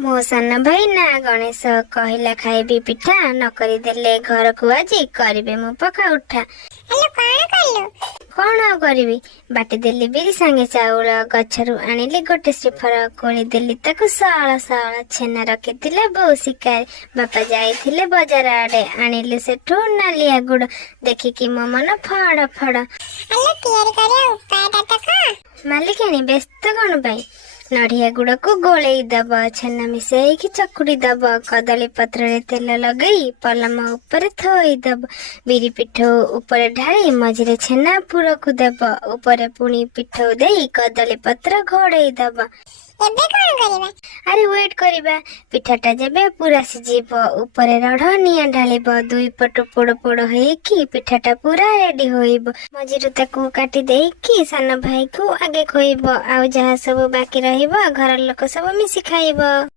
मो सान भाई ना गणेश कहला खाइबी पिठा न करी देले घर को आज करिबे मु पका उठा। हेलो कौन कलु कौन आ करिबी बाटी देली बिरी सांगे चाउल गछरु आनिले गोटे श्रीफर कोली देली ताकु साला साला छेना रखिथिले बो शिकार बापा जाइथिले बाजार आडे आनिले सेठु नालिया गुड़ देखिकी मो मन फड़ फड़। हेलो तैयारी करे उपाय तक मालिकाणी व्यस्त कौन पाई नड़िया गुड़ को गोलई दब छेना मिसेई चकुड़ी दब कदली पत्र रे तेल लगई पलम ऊपर थोई दब बिरी पिठौ ऊपर ढाली मझिरे छेना पुर को दब ऊपर पुणी पिठौ देई कदली पत्र घोड़ई दब। एबे कौन करिबा अरे वेट करिबा पिठाटा जेबे पूरा सिजिब ऊपर रढ़ निया ढालिब दुई पटु पोड़ पोड़ होइकी पिठाटा पूरा रेडी होइब मझिरु ताकू काटी देइकी सान भाई को आगे खोइब आउ जहा सब बाकी रहिब घर लोक सब मिसी खाइब।